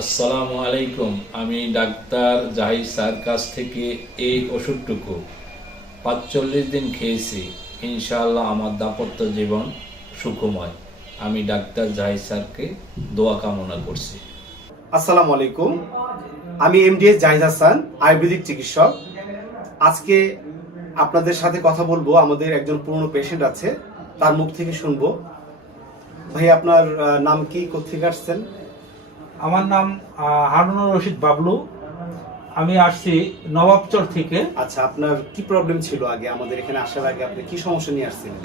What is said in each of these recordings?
আসসালামু আলাইকুম। আমি ডাক্তার জাহিদ স্যার কাছ থেকে এই ওষুধটুকু ৪৫ দিন খেয়েছি। ইনশাআল্লাহ আমার দাম্পত্য জীবন সুখময়। আমি ডাক্তার জাহিদ স্যারকে দোয়া কামনা করছি। আসসালামু আলাইকুম। আমি এমডিএস জাহিদ হাসান, আয়ুর্বেদিক চিকিৎসক। আজকে আপনাদের সাথে কথা বলবো। আমাদের একজন পুরনো পেশেন্ট আছে, তার মুখ থেকে শুনবো। ভাই, আপনার নাম কি, কোথেকে আসছেন? আমার নাম হারুনুর রশিদ বাবলু। আমি আসছি নবাবচর থেকে। আচ্ছা, আপনার কি প্রবলেম ছিল আগে? আমাদের এখানে আসার আগে আপনি কি সমস্যা নিয়ে আসছিলেন?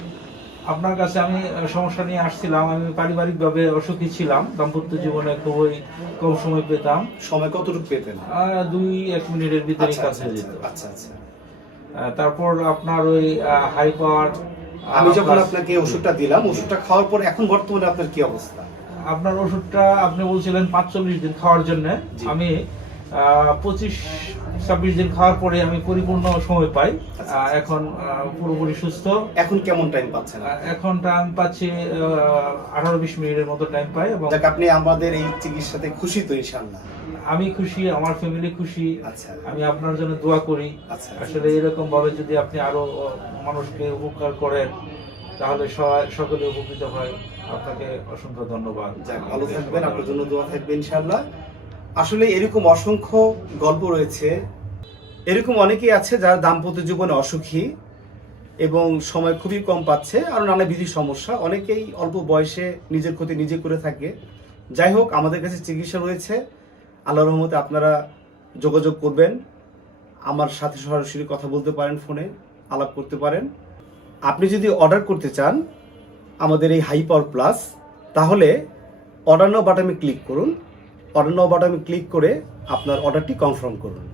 আপনার কাছে আমি সমস্যা নিয়ে আসছিলাম। আমি পারিবারিকভাবে অসুখী ছিলাম। দাম্পত্য জীবনে খুবই কম সময় পেতাম। সময় কতটুকু পেতেন? 2-1 মিনিটের ভিতরে কাজ হয়ে যেত। আচ্ছা আচ্ছা। তারপর আপনার ওই হাই পাওয়ার, আমি যখন আপনাকে ওষুধটা দিলাম, ওষুধটা খাওয়ার পর এখন বর্তমানে আপনার কি অবস্থা? আপনার ওষুধটা আপনি বলছিলেন ৪৫ দিন খাওয়ার জন্য। আমি 25-26 দিন খাওয়ার পরে আমি পরিপূর্ণ সময় পাই। এখন পুরোপুরি সুস্থ। এখন কেমন টাইম পাচ্ছেন? এখন টাইম পাচ্ছি 18-20 মিনিটের মতো টাইম পাই। এবং আপনি আমাদের এই চিকিৎসাতে খুশি তো? ইনশাআল্লাহ আমি খুশি, আমার ফ্যামিলি খুশি। আচ্ছা, আমি আপনার জন্য দোয়া করি। আচ্ছা। আসলে এরকম ভাবে যদি আপনি আরো মানুষকে উপকার করেন তাহলে সকলে উপকৃত হয়। আপনাকে অসংখ্য ধন্যবাদ। ভালো থাকবেন, আপনার জন্য দোয়া থাকবে ইনশাআল্লাহ। আসলে এরকম অসংখ্য গল্প রয়েছে। এরকম অনেকেই আছে যারা দাম্পত্য জীবনে অসুখী এবং সময় খুবই কম পাচ্ছে, আর নানাবিধ সমস্যা। অনেকেই অল্প বয়সে নিজের ক্ষতি নিজে করে থাকে। যাই হোক, আমাদের কাছে চিকিৎসা রয়েছে। আল্লাহর রহমতে আপনারা যোগাযোগ করবেন, আমার সাথে সরাসরি কথা বলতে পারেন, ফোনে আলাপ করতে পারেন। আপনি যদি অর্ডার করতে চান আমাদের এই হাই পাওয়ার প্লাস, তাহলে অর্ডার নাও বাটনে ক্লিক করুন। অর্ডার নাও বাটনে ক্লিক করে আপনার অর্ডারটি কনফার্ম করুন।